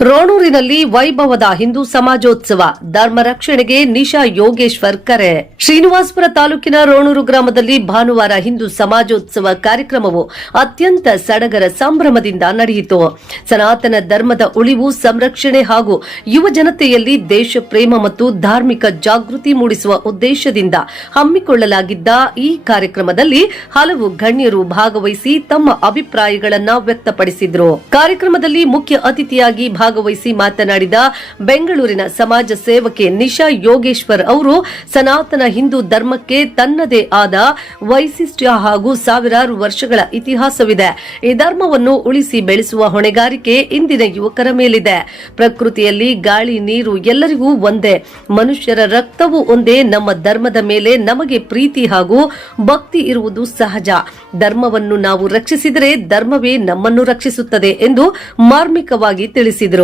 ರೋಣೂರಿನಲ್ಲಿ ವೈಭವದ ಹಿಂದೂ ಸಮಾಜೋತ್ಸವ, ಧರ್ಮ ರಕ್ಷಣೆಗೆ ನಿಶಾ ಯೋಗೇಶ್ವರ್ ಕರೆ. ಶ್ರೀನಿವಾಸಪುರ ತಾಲೂಕಿನ ರೋಣೂರು ಗ್ರಾಮದಲ್ಲಿ ಭಾನುವಾರ ಹಿಂದೂ ಸಮಾಜೋತ್ಸವ ಕಾರ್ಯಕ್ರಮವು ಅತ್ಯಂತ ಸಡಗರ ಸಂಭ್ರಮದಿಂದ ನಡೆಯಿತು. ಸನಾತನ ಧರ್ಮದ ಉಳಿವು, ಸಂರಕ್ಷಣೆ ಹಾಗೂ ಯುವ ಜನತೆಯಲ್ಲಿ ದೇಶ ಪ್ರೇಮ ಮತ್ತು ಧಾರ್ಮಿಕ ಜಾಗೃತಿ ಮೂಡಿಸುವ ಉದ್ದೇಶದಿಂದ ಹಮ್ಮಿಕೊಳ್ಳಲಾಗಿದ್ದ ಈ ಕಾರ್ಯಕ್ರಮದಲ್ಲಿ ಹಲವು ಗಣ್ಯರು ಭಾಗವಹಿಸಿ ತಮ್ಮ ಅಭಿಪ್ರಾಯಗಳನ್ನು ವ್ಯಕ್ತಪಡಿಸಿದರು. ಕಾರ್ಯಕ್ರಮದಲ್ಲಿ ಮುಖ್ಯ ಅತಿಥಿಯಾಗಿ ಭಾಗವಹಿಸಿ ಮಾತನಾಡಿದ ಬೆಂಗಳೂರಿನ ಸಮಾಜ ಸೇವಕೆ ನಿಶಾ ಯೋಗೇಶ್ವರ್ ಅವರು, ಸನಾತನ ಹಿಂದೂ ಧರ್ಮಕ್ಕೆ ತನ್ನದೇ ಆದ ವೈಶಿಷ್ಟ್ಯ ಹಾಗೂ ಸಾವಿರಾರು ವರ್ಷಗಳ ಇತಿಹಾಸವಿದೆ. ಈ ಧರ್ಮವನ್ನು ಉಳಿಸಿ ಬೆಳೆಸುವ ಹೊಣೆಗಾರಿಕೆ ಇಂದಿನ ಯುವಕರ ಮೇಲಿದೆ. ಪ್ರಕೃತಿಯಲ್ಲಿ ಗಾಳಿ, ನೀರು ಎಲ್ಲರಿಗೂ ಒಂದೇ. ಮನುಷ್ಯರ ರಕ್ತವೂ ಒಂದೇ. ನಮ್ಮ ಧರ್ಮದ ಮೇಲೆ ನಮಗೆ ಪ್ರೀತಿ ಹಾಗೂ ಭಕ್ತಿ ಇರುವುದು ಸಹಜ. ಧರ್ಮವನ್ನು ನಾವು ರಕ್ಷಿಸಿದರೆ ಧರ್ಮವೇ ನಮ್ಮನ್ನು ರಕ್ಷಿಸುತ್ತದೆ ಎಂದು ಮಾರ್ಮಿಕವಾಗಿ ತಿಳಿಸಿದರು.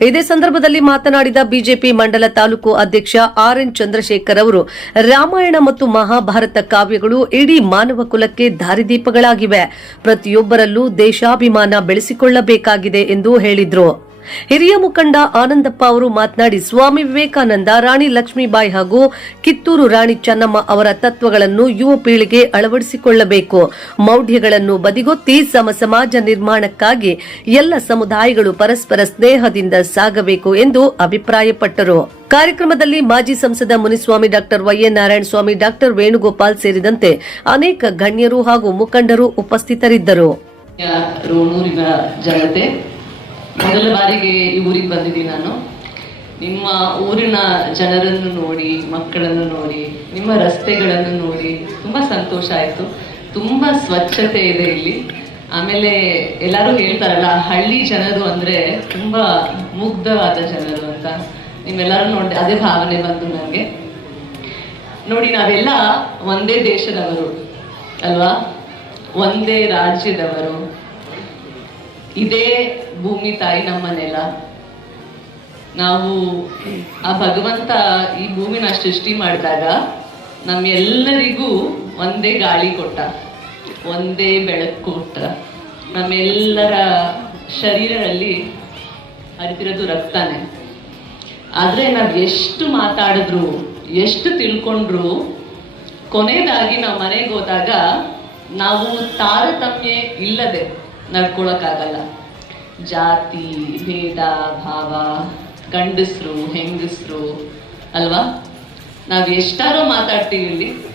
ಇದೇ ಸಂದರ್ಭದಲ್ಲಿ ಮಾತನಾಡಿದ ಬಿಜೆಪಿ ಮಂಡಲ ತಾಲೂಕು ಅಧ್ಯಕ್ಷ ಆರ್ ಎನ್ ಚಂದ್ರಶೇಖರ್ ಅವರು, ರಾಮಾಯಣ ಮತ್ತು ಮಹಾಭಾರತ ಕಾವ್ಯಗಳು ಇಡೀ ಮಾನವ ಕುಲಕ್ಕೆ ದಾರಿದೀಪಗಳಾಗಿವೆ. ಪ್ರತಿಯೊಬ್ಬರಲ್ಲೂ ದೇಶಾಭಿಮಾನ ಬೆಳೆಸಿಕೊಳ್ಳಬೇಕಾಗಿದೆ ಎಂದು ಹೇಳಿದ್ರು. ಹಿರಿಯ ಮುಖಂಡ ಆನಂದಪ್ಪ ಅವರು ಮಾತನಾಡಿ ಸ್ವಾಮಿ ವಿವೇಕಾನಂದ, ರಾಣಿ ಲಕ್ಷ್ಮೀಬಾಯಿ ಹಾಗೂ ಕಿತ್ತೂರು ರಾಣಿ ಚೆನ್ನಮ್ಮ ಅವರ ತತ್ವಗಳನ್ನು ಯುವ ಪೀಳಿಗೆ ಅಳವಡಿಸಿಕೊಳ್ಳಬೇಕು. ಮೌಢ್ಯಗಳನ್ನು ಬದಿಗೊತ್ತಿ ಸಮಸಮಾಜ ನಿರ್ಮಾಣಕ್ಕಾಗಿ ಎಲ್ಲ ಸಮುದಾಯಗಳು ಪರಸ್ಪರ ಸ್ನೇಹದಿಂದ ಸಾಗಬೇಕು ಎಂದು ಅಭಿಪ್ರಾಯಪಟ್ಟರು. ಕಾರ್ಯಕ್ರಮದಲ್ಲಿ ಮಾಜಿ ಸಂಸದ Muniswamy doctor YN Narayanaswamy doctor Venugopal ಸೇರಿದಂತೆ ಅನೇಕ ಗಣ್ಯರು ಹಾಗೂ ಮುಖಂಡರು ಉಪಸ್ಥಿತರಿದ್ದರು. ಮೊದಲ ಬಾರಿಗೆ ಈ ಊರಿಗೆ ಬಂದಿದ್ದೀನಿ ನಾನು. ನಿಮ್ಮ ಊರಿನ ಜನರನ್ನು ನೋಡಿ, ಮಕ್ಕಳನ್ನು ನೋಡಿ, ನಿಮ್ಮ ರಸ್ತೆಗಳನ್ನು ನೋಡಿ ತುಂಬ ಸಂತೋಷ ಆಯಿತು. ತುಂಬ ಸ್ವಚ್ಛತೆ ಇದೆ ಇಲ್ಲಿ. ಆಮೇಲೆ ಎಲ್ಲರೂ ಹೇಳ್ತಾರಲ್ಲ, ಹಳ್ಳಿ ಜನರು ಅಂದರೆ ತುಂಬ ಮುಗ್ಧವಾದ ಜನರು ಅಂತ. ನಿಮ್ಮೆಲ್ಲರೂ ನೋಡಿ ಅದೇ ಭಾವನೆ ಬಂತು ನನಗೆ ನೋಡಿ, ನಾವೆಲ್ಲ ಒಂದೇ ದೇಶದವರು, ಅಲ್ವಾ? ಒಂದೇ ರಾಜ್ಯದವರು. ಇದೇ ಭೂಮಿ ತಾಯಿ ನಮ್ಮ ನೆಲ ನಾವು ಆ ಭಗವಂತ ಈ ಭೂಮಿನ ಸೃಷ್ಟಿ ಮಾಡಿದಾಗ ನಮ್ಮೆಲ್ಲರಿಗೂ ಒಂದೇ ಗಾಳಿ ಕೊಟ್ಟ, ಒಂದೇ ಬೆಳಕು ಕೊಟ್ಟ. ನಮ್ಮೆಲ್ಲರ ಶರೀರದಲ್ಲಿ ಹರಿತಿರೋದು ರಕ್ತಾನೆ. ಆದರೆ ನಾವು ಎಷ್ಟು ಮಾತಾಡಿದ್ರು, ಎಷ್ಟು ತಿಳ್ಕೊಂಡ್ರು, ಕೊನೆಯದಾಗಿ ನಾವು ಮನೆಗೆ ಹೋದಾಗ ನಾವು ತಾರತಮ್ಯ ಇಲ್ಲದೆ ನಡ್ಕೊಳಕ್ಕಾಗಲ್ಲ. ಜಾತಿ, ಭೇದ, ಭಾವ, ಗಂಡಸರು, ಹೆಂಗಸ್ರು, ಅಲ್ವಾ? ನಾವು ಎಷ್ಟಾರೋ ಮಾತಾಡ್ತೀವಿ ಇಲ್ಲಿ.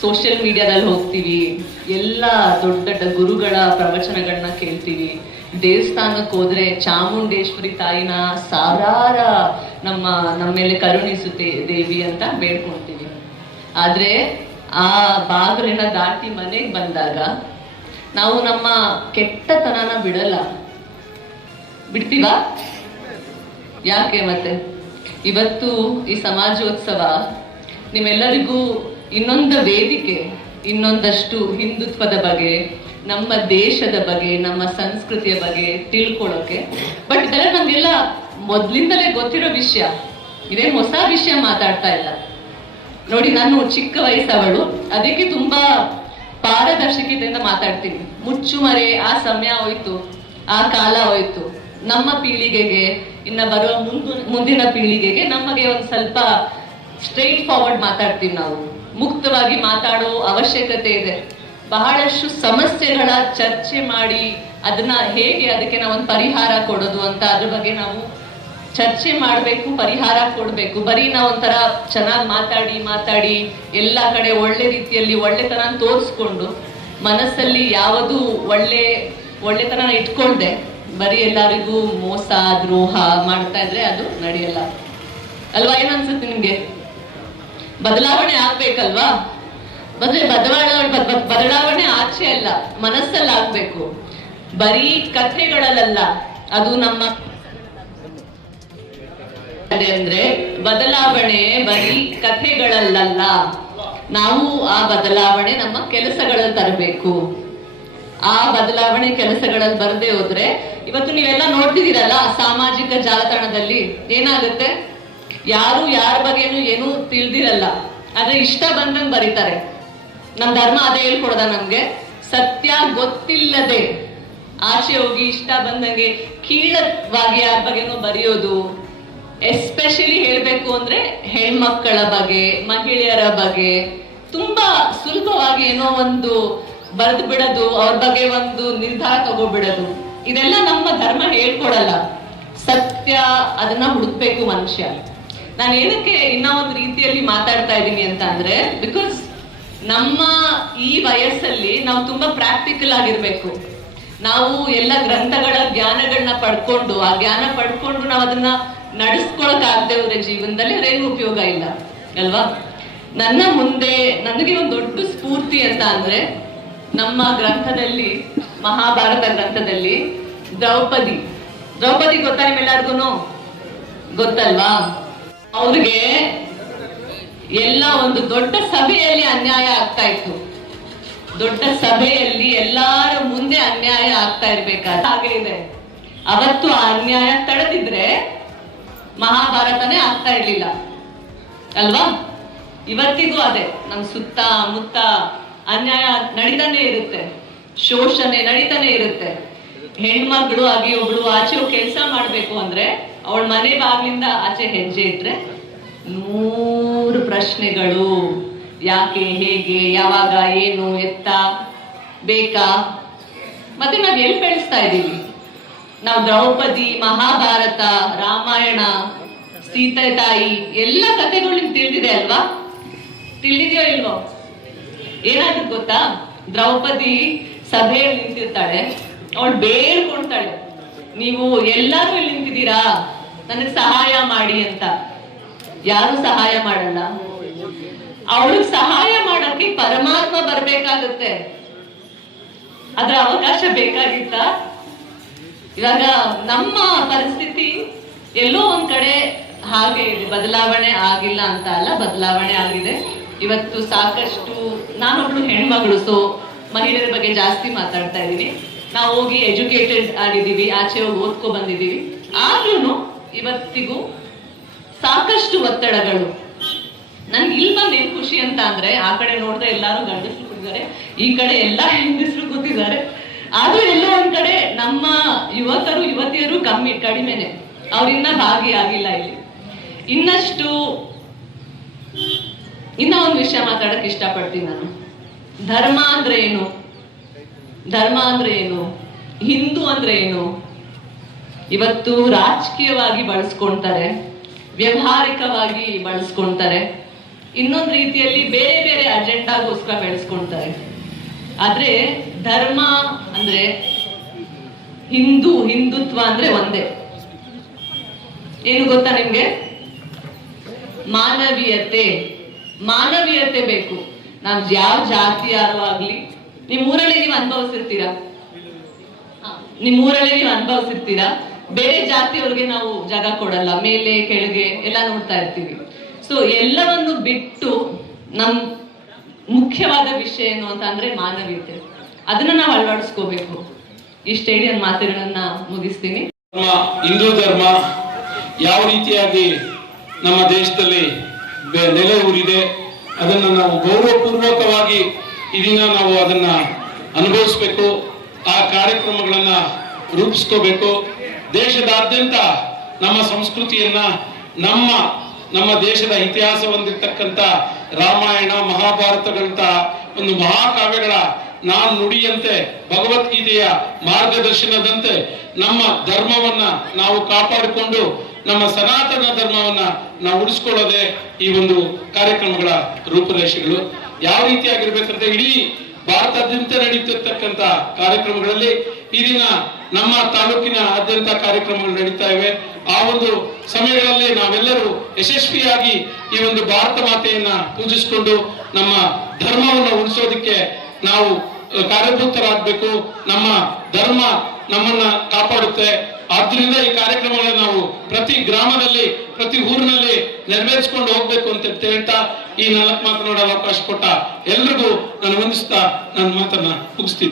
ಸೋಷಿಯಲ್ ಮೀಡಿಯಾದಲ್ಲಿ ಹೋಗ್ತೀವಿ. ಎಲ್ಲ ದೊಡ್ಡ ದೊಡ್ಡ ಗುರುಗಳ ಪ್ರವಚನಗಳನ್ನ ಕೇಳ್ತೀವಿ. ದೇವಸ್ಥಾನಕ್ಕೆ ಹೋದ್ರೆ ಚಾಮುಂಡೇಶ್ವರಿ ತಾಯಿನ ಸಾವಿರಾರ ನಮ್ಮ ನಮ್ಮ ಮೇಲೆ ಕರುಣಿಸುತ್ತೆ ದೇವಿ ಅಂತ ಬೇಡ್ಕೊಳ್ತೀವಿ ಆದ್ರೆ ಆ ಬಾಗಿಲಿನ ದಾಟಿ ಮನೆಗೆ ಬಂದಾಗ ನಾವು ನಮ್ಮ ಕೆಟ್ಟತನನ ಬಿಡಲ್ಲ. ಬಿಡ್ತೀವಾ ಯಾಕೆ ಮತ್ತೆ? ಇವತ್ತು ಈ ಸಮಾಜೋತ್ಸವ ನಿಮ್ಮೆಲ್ಲರಿಗೂ ಇನ್ನೊಂದು ವೇದಿಕೆ, ಇನ್ನೊಂದಷ್ಟು ಹಿಂದುತ್ವದ ಬಗ್ಗೆ, ನಮ್ಮ ದೇಶದ ಬಗ್ಗೆ, ನಮ್ಮ ಸಂಸ್ಕೃತಿಯ ಬಗ್ಗೆ ತಿಳ್ಕೊಳ್ಳೋಕೆ. ಬಟ್ ಇದೆಲ್ಲ ನಮ್ಗೆಲ್ಲ ಮೊದ್ಲಿಂದಲೇ ಗೊತ್ತಿರೋ ವಿಷಯ. ಇದೇನು ಹೊಸ ವಿಷಯ ಮಾತಾಡ್ತಾ ಇಲ್ಲ. ನೋಡಿ, ನಾನು ಚಿಕ್ಕ ವಯಸ್ಸವಳು. ಅದಕ್ಕೆ ತುಂಬಾ ಪಾರದರ್ಶಕತೆಯಿಂದ ಮಾತಾಡ್ತೀನಿ. ಮುಚ್ಚುಮರೆ, ಆ ಸಮಯ ಹೋಯ್ತು, ಆ ಕಾಲ ಹೋಯ್ತು. ನಮ್ಮ ಪೀಳಿಗೆಗೆ, ಇನ್ನ ಬರುವ ಮುಂದು, ಮುಂದಿನ ಪೀಳಿಗೆಗೆ ನಮಗೆ ಒಂದು ಸ್ವಲ್ಪ ಸ್ಟ್ರೈಟ್ ಫಾರ್ವರ್ಡ್ ಮಾತಾಡ್ತೀವಿ ನಾವು. ಮುಕ್ತವಾಗಿ ಮಾತಾಡೋ ಅವಶ್ಯಕತೆ ಇದೆ. ಬಹಳಷ್ಟು ಸಮಸ್ಯೆಗಳ ಚರ್ಚೆ ಮಾಡಿ ಅದನ್ನ ಹೇಗೆ ಅದಕ್ಕೆ ನಾವು ಒಂದು ಪರಿಹಾರ ಕೊಡೋದು ಅಂತ ಅದ್ರ ಬಗ್ಗೆ ನಾವು ಚರ್ಚೆ ಮಾಡಬೇಕು, ಪರಿಹಾರ ಕೊಡಬೇಕು. ಬರೀ ನಾವು ಒಂಥರ ಚೆನ್ನಾಗಿ ಮಾತಾಡಿ ಮಾತಾಡಿ ಎಲ್ಲ ಕಡೆ ಒಳ್ಳೆ ರೀತಿಯಲ್ಲಿ ಒಳ್ಳೆತನ ತೋರಿಸ್ಕೊಂಡು ಮನಸ್ಸಲ್ಲಿ ಯಾವುದು ಒಳ್ಳೆ ಒಳ್ಳೆತನ ಇಟ್ಕೊಂಡೆ ಬರೀ ಎಲ್ಲರಿಗೂ ಮೋಸ, ದ್ರೋಹ ಮಾಡ್ತಾ ಇದ್ರೆ ಅದು ನಡೆಯಲ್ಲ. ಅಲ್ವಾ? ಏನ್ ಅನ್ಸುತ್ತೆ ನಿಮ್ಗೆ? ಬದಲಾವಣೆ ಆಗ್ಬೇಕಲ್ವಾ? ಮತ್ತೆ ಬದಲಾವಣೆ ಬದ- ಬದಲಾವಣೆ ಆಚೆ ಅಲ್ಲ, ಮನಸ್ಸಲ್ಲಿ ಆಗ್ಬೇಕು. ಬರೀ ಕಥೆಗಳಲ್ಲ ಅದು ನಮ್ಮ ಅಂದ್ರೆ ಬದಲಾವಣೆ ಬರೀ ಕಥೆಗಳಲ್ಲ ನಾವು ಆ ಬದಲಾವಣೆ ನಮ್ಮ ಕೆಲಸಗಳಲ್ಲಿ ತರಬೇಕು. ಆ ಬದಲಾವಣೆ ಕೆಲಸಗಳಲ್ಲಿ ಬರದೆ ಹೋದ್ರೆ ಇವತ್ತು ನೀವೆಲ್ಲ ನೋಡ್ತಿದ್ದೀರಲ್ಲ, ಸಾಮಾಜಿಕ ಜಾಲತಾಣದಲ್ಲಿ ಏನಾಗುತ್ತೆ? ಯಾರು, ಯಾರ ಬಗ್ಗೆನು ಏನೂ ತಿಳಿದಿರಲ್ಲ. ಆದ್ರೆ ಇಷ್ಟ ಬಂದಂಗ್ ಬರೀತಾರೆ. ನಮ್ ಧರ್ಮ ಅದೇ ಹೇಳ್ಕೊಡದ ನಮ್ಗೆ? ಸತ್ಯ ಗೊತ್ತಿಲ್ಲದೆ ಆಚೆ ಹೋಗಿ ಇಷ್ಟ ಬಂದಂಗೆ ಕೀಳವಾಗಿ ಯಾರ ಬಗ್ಗೆನೂ ಬರೆಯೋದು ಎಸ್ಪೆಷಲಿ ಹೇಳ್ಬೇಕು ಅಂದ್ರೆ ಹೆಣ್ಮಕ್ಕಳ ಬಗ್ಗೆ, ಮಹಿಳೆಯರ ಬಗ್ಗೆ, ತುಂಬಾ ಸುಲಭವಾಗಿ ಏನೋ ಒಂದು ಬರೆದು ಬಿಡೋದು, ಅವ್ರ ಬಗ್ಗೆ ಒಂದು ನಿರ್ಧಾರ ತಗೋಬಿಡೋದು. ಇದೆಲ್ಲ ನಮ್ಮ ಧರ್ಮ ಹೇಳ್ಕೊಡಲ್ಲ. ಸತ್ಯ ಅದನ್ನ ಹುಡುಕ್ಬೇಕು ಮನುಷ್ಯ. ನಾನು ಏನಕ್ಕೆ ಇನ್ನ ಒಂದು ರೀತಿಯಲ್ಲಿ ಮಾತಾಡ್ತಾ ಇದ್ದೀನಿ ಅಂತ ಅಂದ್ರೆ ಬಿಕಾಸ್ ನಮ್ಮ ಈ ವಯಸ್ಸಲ್ಲಿ ನಾವು ತುಂಬಾ ಪ್ರಾಕ್ಟಿಕಲ್ ಆಗಿರ್ಬೇಕು. ನಾವು ಎಲ್ಲ ಗ್ರಂಥಗಳ ಜ್ಞಾನಗಳನ್ನ ಪಡ್ಕೊಂಡು, ಆ ಜ್ಞಾನ ಪಡ್ಕೊಂಡು ನಾವು ಅದನ್ನ ನಡೆಸ್ಕೊಳಕ್ ಆಗದೆ ಜೀವನದಲ್ಲಿ ಅದೇನು ಉಪಯೋಗ ಇಲ್ಲ, ಅಲ್ವಾ? ನನ್ನ ಮುಂದೆ, ನನಗೆ ಒಂದು ದೊಡ್ಡ ಸ್ಫೂರ್ತಿ ಅಂತ ಅಂದ್ರೆ, ನಮ್ಮ ಗ್ರಂಥದಲ್ಲಿ ಮಹಾಭಾರತ ಗ್ರಂಥದಲ್ಲಿ ದ್ರೌಪದಿ. ದ್ರೌಪದಿ ಗೊತ್ತಾ ನಿಮ್ಮೆಲ್ಲರಿಗೂ ಗೊತ್ತಲ್ವಾ? ಅವ್ರಿಗೆ ಎಲ್ಲ ಒಂದು ದೊಡ್ಡ ಸಭೆಯಲ್ಲಿ ಅನ್ಯಾಯ ಆಗ್ತಾ ಇತ್ತು. ದೊಡ್ಡ ಸಭೆಯಲ್ಲಿ ಎಲ್ಲಾರ ಮುಂದೆ ಅನ್ಯಾಯ ಆಗ್ತಾ ಇರ್ಬೇಕಾದ್ರೆ ಹಾಗೆ ಇದೆ. ಅವತ್ತು ಆ ಅನ್ಯಾಯ ತಡೆದಿದ್ರೆ ಮಹಾಭಾರತನೇ ಆಗ್ತಾ ಇರ್ಲಿಲ್ಲ. ಅಲ್ವಾ? ಇವತ್ತಿಗೂ ಅದೇ. ನಮ್ ಸುತ್ತ ಮುತ್ತ ಅನ್ಯಾಯ ನಡೀತಾನೆ ಇರುತ್ತೆ. ಶೋಷಣೆ ನಡೀತಾನೆ ಇರುತ್ತೆ. ಹೆಣ್ಮಗಳು ಆಗಿ ಒಬ್ಳು ಆಚೆ ಕೆಲಸ ಮಾಡ್ಬೇಕು ಅಂದ್ರೆ ಅವಳ ಮನೆ ಬಾಗ್ಲಿಂದ ಆಚೆ ಹೆಜ್ಜೆ ಇಟ್ರೆ ನೂರು ಪ್ರಶ್ನೆಗಳು. ಯಾಕೆ, ಹೇಗೆ, ಯಾವಾಗ, ಏನು, ಎತ್ತ, ಬೇಕಾ? ಮತ್ತೆ ನಾವ್ ಎಲ್ಲಿ ಬೆಳೆಸ್ತಾ ಇದ್ದೀವಿ? ನಾವು ದ್ರೌಪದಿ, ಮಹಾಭಾರತ, ರಾಮಾಯಣ, ಸೀತೆ ತಾಯಿ, ಎಲ್ಲ ಕಥೆಗಳು ನಿಮ್ಗೆ ತಿಳಿದಿದೆ ಅಲ್ವಾ? ತಿಳಿದಿದೆಯೋ ಇಲ್ವೋ? ಏನಾದ್ರು ಗೊತ್ತಾ? ದ್ರೌಪದಿ ಸಭೆಯಲ್ಲಿ ನಿಂತಿರ್ತಾಳೆ. ಅವಳು ಬೇಡ್ಕೊಳ್ತಾಳೆ ನೀವು ಎಲ್ಲರೂ ಇಲ್ಲಿ ನಿಂತಿದ್ದೀರಾ? ನನಗೆ ಸಹಾಯ ಮಾಡಿ ಅಂತ. ಯಾರು ಸಹಾಯ ಮಾಡಲ್ಲ? ಅವಳಿಗೆ ಸಹಾಯ ಮಾಡೋಕೆ ಪರಮಾತ್ಮ ಬರ್ಬೇಕಾಗುತ್ತೆ. ಅದ್ರ ಅವಕಾಶ ಬೇಕಾಗಿತ್ತ? ಇವಾಗ ನಮ್ಮ ಪರಿಸ್ಥಿತಿ ಎಲ್ಲೋ ಒಂದ್ ಕಡೆ ಹಾಗೆ ಇದೆ. ಬದಲಾವಣೆ ಆಗಿಲ್ಲ ಅಂತ ಅಲ್ಲ, ಬದಲಾವಣೆ ಆಗಿದೆ. ಇವತ್ತು ಸಾಕಷ್ಟು ನಾನೊಬ್ಳು ಹೆಣ್ಮಗಳು ಸೊ ಮಹಿಳೆಯರ ಬಗ್ಗೆ ಜಾಸ್ತಿ ಮಾತಾಡ್ತಾ ಇದ್ದೀನಿ. ನಾವು ಹೋಗಿ ಎಜುಕೇಟೆಡ್ ಆಗಿದ್ದೀವಿ, ಆಚೆ ಹೋಗಿ ಓದ್ಕೊ ಬಂದಿದ್ದೀವಿ. ಆದ್ರೂ ಇವತ್ತಿಗೂ ಸಾಕಷ್ಟು ಒತ್ತಡಗಳು. ನನ್ಗೆ ಇಲ್ಲಿ ಬಂದು ಏನ್ ಖುಷಿ ಅಂತ ಅಂದ್ರೆ, ಆ ಕಡೆ ನೋಡಿದ್ರೆ ಎಲ್ಲಾರು ಗಂಡಸರು ಕೂತಿದ್ದಾರೆ, ಈ ಕಡೆ ಎಲ್ಲಾ ಹೆಂಗಸರು ಕೂತಿದ್ದಾರೆ. ಆದ್ರೂ ಎಲ್ಲ ಒಂದ್ ಕಡೆ ನಮ್ಮ ಯುವಕರು, ಯುವತಿಯರು ಕಮ್ಮಿ, ಕಡಿಮೆನೆ. ಅವ್ರಿನ್ನ ಭಾಗಿಯಾಗಿಲ್ಲ ಇಲ್ಲಿ. ಇನ್ನಷ್ಟು, ಇನ್ನ ಒಂದು ವಿಷಯ ಮಾತಾಡಕ್ ಇಷ್ಟಪಡ್ತೀನಿ ನಾನು. ಧರ್ಮ ಅಂದ್ರೆ ಏನು? ಧರ್ಮ ಅಂದ್ರೆ ಏನು? ಹಿಂದೂ ಅಂದ್ರೆ ಏನು? ಇವತ್ತು ರಾಜಕೀಯವಾಗಿ ಬಳಸ್ಕೊಂತಾರೆ, ವ್ಯವಹಾರಿಕವಾಗಿ ಬಳಸ್ಕೊಂತಾರೆ, ಇನ್ನೊಂದು ರೀತಿಯಲ್ಲಿ ಬೇರೆ ಬೇರೆ ಅಜೆಂಡಾಗೋಸ್ಕರ ಬೆಳೆಸ್ಕೊಂತಾರೆ. ಆದ್ರೆ ಧರ್ಮ ಅಂದ್ರೆ ಹಿಂದೂ, ಹಿಂದುತ್ವ ಅಂದ್ರೆ ಒಂದೇ. ಏನು ಗೊತ್ತಾ ನಿಮ್ಗೆ? ಮಾನವೀಯತೆ. ಮಾನವೀಯತೆ ಬೇಕು. ನಾವ್ ಯಾವ ಜಾತಿ ಯಾರು ಆಗ್ಲಿ ನಿಮ್ ಊರಲ್ಲಿ ನೀವು ಅನುಭವಿಸಿರ್ತೀರಾ? ನಿಮ್ ಊರಲ್ಲಿ ನೀವು ಅನುಭವಿಸಿರ್ತೀರಾ? ಬೇರೆ ಜಾತಿಯವ್ರಿಗೆ ನಾವು ಜಾಗ ಕೊಡಲ್ಲ ಮೇಲೆ ಕೆಳಗೆ ಎಲ್ಲ ನೋಡ್ತಾ ಇರ್ತೀವಿ. ಸೊ ಎಲ್ಲವನ್ನು ಬಿಟ್ಟು ನಮ್ ಮುಖ್ಯವಾದ ವಿಷಯ ಏನು ಅಂತ ಅಂದ್ರೆ ಮಾನವೀಯತೆ. ಅದನ್ನ ನಾವು ಅಳವಡಿಸ್ಕೋಬೇಕು. ಇಷ್ಟ ಹೇಳಿ ನನ್ನ ಮಾತುಗಳನ್ನ ಮುಗಿಸ್ತೀನಿ. ನಮ್ಮ ಹಿಂದೂ ಧರ್ಮ ಯಾವ ರೀತಿಯಾಗಿ ನಮ್ಮ ದೇಶದಲ್ಲಿ ನೆಲೆ ಊರಿದೆ ಅದನ್ನು ನಾವು ಗೌರವಪೂರ್ವಕವಾಗಿ ಇದೀಗ ನಾವು ಅದನ್ನ ಅನುಭವಿಸ್ಬೇಕು, ಆ ಕಾರ್ಯಕ್ರಮಗಳನ್ನ ರೂಪಿಸ್ಕೋಬೇಕು. ದೇಶದಾದ್ಯಂತ ನಮ್ಮ ಸಂಸ್ಕೃತಿಯನ್ನ, ನಮ್ಮ ನಮ್ಮ ದೇಶದ ಇತಿಹಾಸ ಹೊಂದಿರತಕ್ಕಂಥ ರಾಮಾಯಣ ಮಹಾಭಾರತಗಳಂತಹ ಒಂದು ಮಹಾಕಾವ್ಯಗಳ ನಾನು ನುಡಿಯಂತೆ, ಭಗವದ್ಗೀತೆಯ ಮಾರ್ಗದರ್ಶನದಂತೆ ನಮ್ಮ ಧರ್ಮವನ್ನ ನಾವು ಕಾಪಾಡಿಕೊಂಡು ನಮ್ಮ ಸನಾತನ ಧರ್ಮವನ್ನ ನಾವು ಉಳಿಸ್ಕೊಳ್ಳೋದೇ ಈ ಒಂದು ಕಾರ್ಯಕ್ರಮಗಳ ರೂಪುರೇಷೆಗಳು. ಯಾವ ರೀತಿಯಾಗಿರ್ಬೇಕಂದ್ರೆ ಇಡೀ ಭಾರತಾದ್ಯಂತ ನಡೀತಿರ್ತಕ್ಕಂತ ಕಾರ್ಯಕ್ರಮಗಳಲ್ಲಿ ಈ ದಿನ ನಮ್ಮ ತಾಲೂಕಿನ ಆದ್ಯಂತ ಕಾರ್ಯಕ್ರಮಗಳು ನಡೀತಾ ಇವೆ. ಆ ಒಂದು ಸಮಯಗಳಲ್ಲಿ ನಾವೆಲ್ಲರೂ ಯಶಸ್ವಿಯಾಗಿ ಈ ಒಂದು ಭಾರತ ಮಾತೆಯನ್ನ ಪೂಜಿಸಿಕೊಂಡು ನಮ್ಮ ಧರ್ಮವನ್ನು ಉಳಿಸೋದಕ್ಕೆ ನಾವು ಕಾರ್ಯಭೂತರಾಗಬೇಕು. ನಮ್ಮ ಧರ್ಮ ನಮ್ಮನ್ನ ಕಾಪಾಡುತ್ತೆ. ಆದ್ರಿಂದ ಈ ಕಾರ್ಯಕ್ರಮಗಳನ್ನು ನಾವು ಪ್ರತಿ ಗ್ರಾಮದಲ್ಲಿ, ಪ್ರತಿ ಊರಿನಲ್ಲಿ ನೆರವೇರಿಸಿಕೊಂಡು ಹೋಗ್ಬೇಕು ಅಂತ ಹೇಳ್ತಾ ಈ ನಾಲ್ಕು ಮಾತನಾಡಲು ಅವಕಾಶ ಕೊಟ್ಟ ಎಲ್ರಿಗೂ ನಾನು ವಂದಿಸ್ತಾ ನನ್ನ ಮಾತನ್ನ ಮುಗಿಸ್ತೀನಿ.